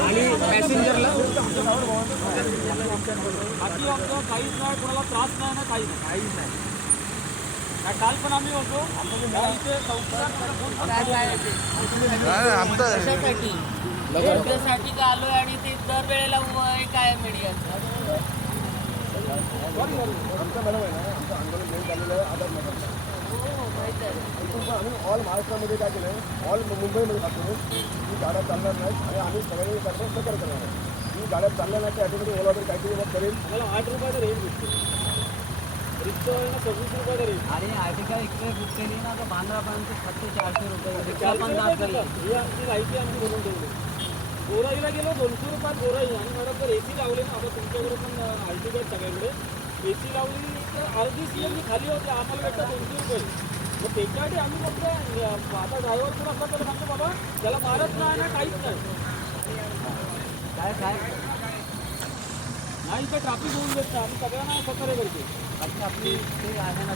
आणि पॅसेंजरला बाकी आमचं काहीच नाही, कोणाला त्रास नाही ना, काहीच नाही. काल पण आम्ही होतो साठी का आलोय आणि ते दरवेळेला काय मीडियाचं आम्ही ऑल महाराष्ट्रामध्ये काय केलं आहे, ऑल मुंबईमध्ये खातो की गाड्या चालणार नाहीत आणि आम्ही सगळ्यांनी करतो सकर करणार आहे. की गाड्या चालल्या नाही तर ॲटोमॅटिक ओला वगैरे काहीतरी मग करेल. मला 8 रुपयाचा रेट भेटतो, रिक्षा आहे ना 26 रुपयाचा रेट. आणि आर्टिका इकडे बुक केली ना तर बांद्रापर्यंत 400 रुपये ही आमची माहिती आमची भरून ठेवली. गोराईला गेलो 200 रुपयात गोराई. आणि मला जर AC लावले ना, आता तुमच्याकडे पण आयटी आहेत सगळ्याकडे, AC लावली तर अर्धी CNG खाली होते, आम्हाला भेटतं 200 रुपये. मग त्याच्यासाठी आम्ही फक्त आता ड्रायव्हर पण असला त्याला सांगतो बाबा त्याला मारत नाही ना, काहीच नाही. काय नाही तर ट्रॅफिक होऊन देत नाही, आम्ही सगळ्यांना सहकार्य करतो. आपली ते आहे ना